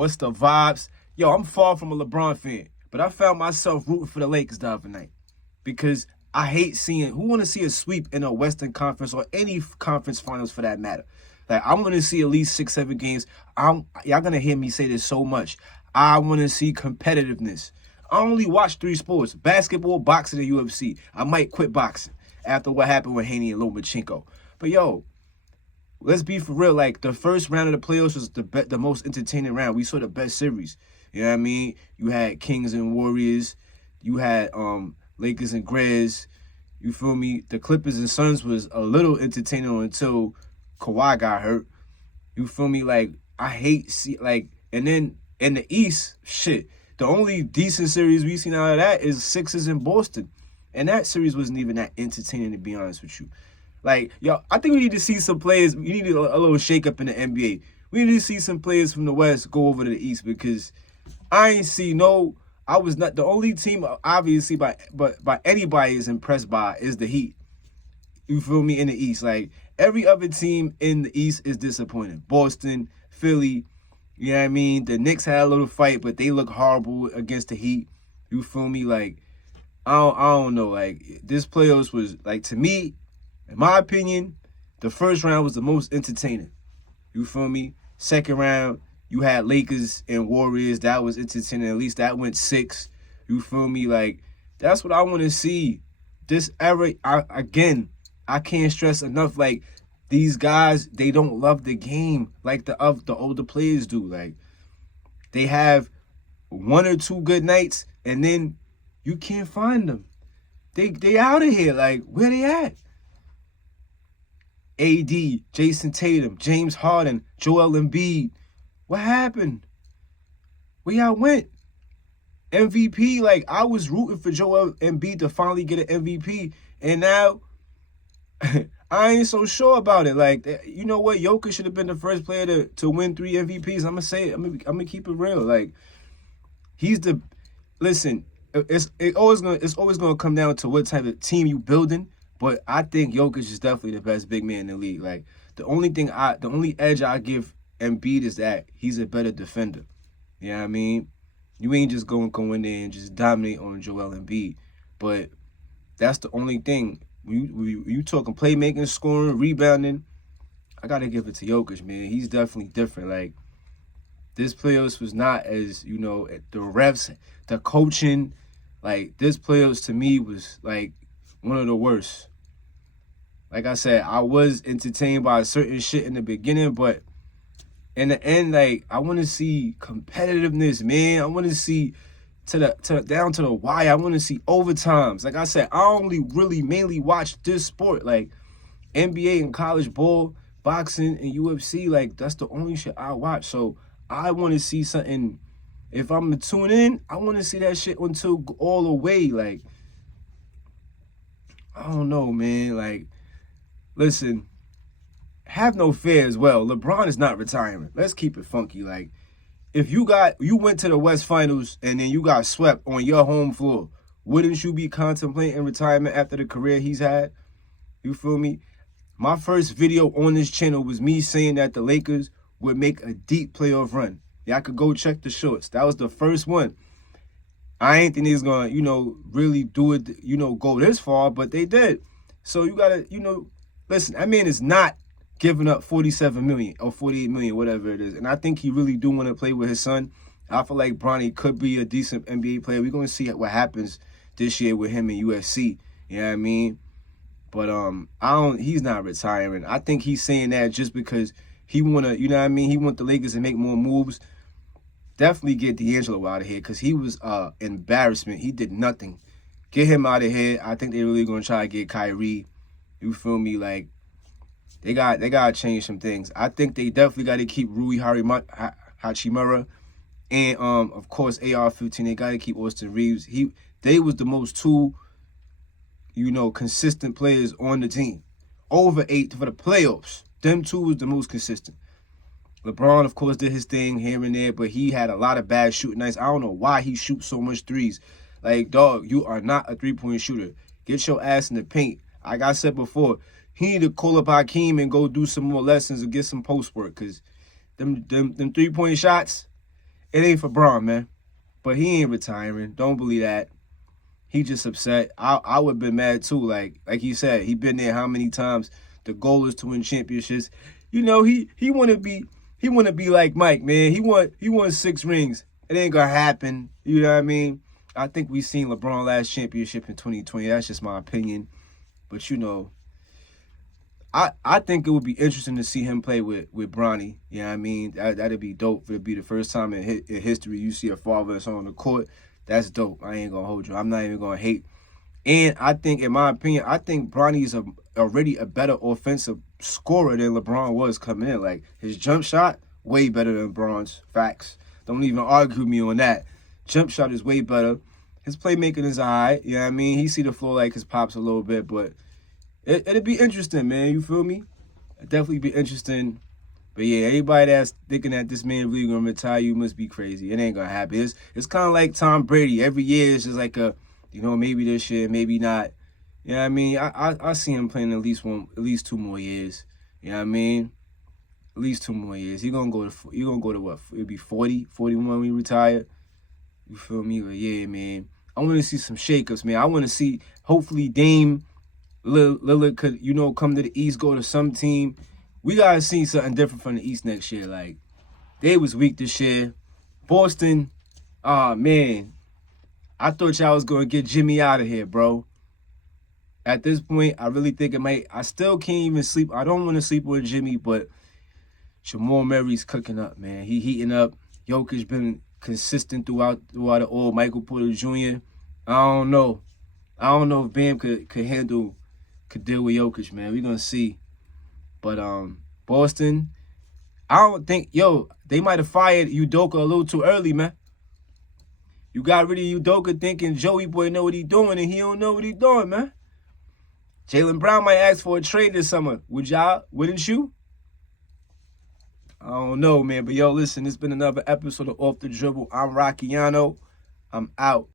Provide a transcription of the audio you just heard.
What's the vibes? Yo, I'm far from a LeBron fan, but I found myself rooting for the Lakers the other night because I hate seeing, who want to see a sweep in a Western Conference or any conference finals for that matter? Like, I'm going to see at least 6, 7 games. Y'all going to hear me say this so much. I want to see competitiveness. I only watch 3 sports: basketball, boxing, and UFC. I might quit boxing after what happened with Haney and Lomachenko. But yo, let's be for real. Like, the first round of the playoffs was the most entertaining round. We saw the best series. You know what I mean? You had Kings and Warriors. You had Lakers and Grizz. You feel me? The Clippers and Suns was a little entertaining until Kawhi got hurt. You feel me? Like, I hate and then in the East, shit, the only decent series we've seen out of that is Sixers in Boston. And that series wasn't even that entertaining, to be honest with you. Like, yo, I think we need to see some players. We need a little shake-up in the NBA. We need to see some players from the West go over to the East, because I ain't see I was not the only team, obviously, by anybody is impressed by is the Heat. You feel me? In the East. Like, every other team in the East is disappointing. Boston, Philly, you know what I mean? The Knicks had a little fight, but they look horrible against the Heat. You feel me? Like, I don't know. Like, this playoffs was, like, to me, in my opinion, the first round was the most entertaining. You feel me? Second round, you had Lakers and Warriors. That was entertaining. At least that went 6. You feel me? Like, that's what I want to see. This era, I can't stress enough, like, these guys, they don't love the game like the older players do. Like, they have 1 or 2 good nights, and then you can't find them. They out of here. Like, where they at? AD, Jason Tatum, James Harden, Joel Embiid. What happened? Where y'all went? MVP, like, I was rooting for Joel Embiid to finally get an MVP, and now I ain't so sure about it. Like, you know what? Jokic should have been the first player to win 3 MVPs. I'm gonna say it. I'm gonna keep it real. Like, listen. It's always gonna come down to what type of team you building. But I think Jokic is definitely the best big man in the league. Like, the only edge I give Embiid is that he's a better defender. You know what I mean? You ain't just go in there and just dominate on Joel Embiid. But that's the only thing. You talking playmaking, scoring, rebounding, I got to give it to Jokic, man. He's definitely different. Like, this playoffs was not as, the refs, the coaching, like, this playoffs to me was, like, one of the worst. Like I said, I was entertained by certain shit in the beginning, but in the end, like, I want to see competitiveness, man. I want to see down to the wire. I want to see overtimes. Like I said, I only really mainly watch this sport, like NBA and college ball, boxing and UFC. Like, that's the only shit I watch. So I want to see something. If I'm to tune in, I want to see that shit until all the way. Like, I don't know, man. Like, listen, have no fear as well. LeBron is not retiring. Let's keep it funky. Like, if you went to the West Finals and then you got swept on your home floor, wouldn't you be contemplating retirement after the career he's had? You feel me? My first video on this channel was me saying that the Lakers would make a deep playoff run. Y'all could go check the shorts. That was the first one. I ain't think he's going to, really do it, go this far, but they did. So you got to, listen, that man is not giving up $47 million or $48 million, whatever it is. And I think he really do want to play with his son. I feel like Bronny could be a decent NBA player. We're going to see what happens this year with him in UFC. You know what I mean? But he's not retiring. I think he's saying that just because he want to, he want the Lakers to make more moves. Definitely get D'Angelo out of here, because he was embarrassment. He did nothing. Get him out of here. I think they're really going to try to get Kyrie. You feel me? Like, they got to change some things. I think they definitely got to keep Rui Hachimura. And, of course, AR-15. They got to keep Austin Reeves. They was the most 2, consistent players on the team. Over 8 for the playoffs. Them 2 was the most consistent. LeBron, of course, did his thing here and there, but he had a lot of bad shooting nights. I don't know why he shoots so much threes. Like, dog, you are not a three-point shooter. Get your ass in the paint. Like I said before, he need to call up Hakeem and go do some more lessons and get some post work, because them 3-point shots, it ain't for Bron, man. But he ain't retiring. Don't believe that. He just upset. I would have been mad too. Like you said, he been there how many times? The goal is to win championships. You know, he wanna be like Mike, man. He won 6 rings. It ain't gonna happen. You know what I mean? I think we seen LeBron last championship in 2020. That's just my opinion. But you know, I think it would be interesting to see him play with Bronny. You know what I mean? That'd be dope. It'd be the first time in history you see a father and son on the court. That's dope. I ain't gonna hold you. I'm not even gonna hate. And I think, in my opinion, I think Bronny is already a better offensive scorer than LeBron was coming in. Like, his jump shot, way better than LeBron's. Facts. Don't even argue with me on that. Jump shot is way better. His playmaking is all right. You know what I mean? He see the floor like his pops a little bit, but it'd be interesting, man. You feel me? It'd definitely be interesting. But yeah, anybody that's thinking that this man really gonna retire, you must be crazy. It ain't gonna happen. It's kind of like Tom Brady. Every year it's just like maybe this year, maybe not. You know what I mean? I see him playing at least 2 more years. You know what I mean? At least 2 more years. He gonna go to what? It'll be 40, 41 when he retire. You feel me? But yeah, man. I want to see some shakeups, man. I want to see, hopefully, Dame Lillard could, come to the East, go to some team. We got to see something different from the East next year. Like, they was weak this year. Boston, man. I thought y'all was going to get Jimmy out of here, bro. At this point, I really think it might. I still can't even sleep. I don't want to sleep with Jimmy, but Jamal Murray's cooking up, man. He heating up. Jokic been consistent throughout it all. Michael Porter Jr. I don't know if Bam could deal with Jokic, man. We're gonna see. But Boston, I don't think, they might have fired Udoka a little too early, man. You got rid of Udoka thinking Joey Boy know what he doing, and he don't know what he doing, man. Jaylen Brown might ask for a trade this summer. Wouldn't you? I don't know, man. But listen, it's been another episode of Off the Dribble. I'm Rockiano. I'm out.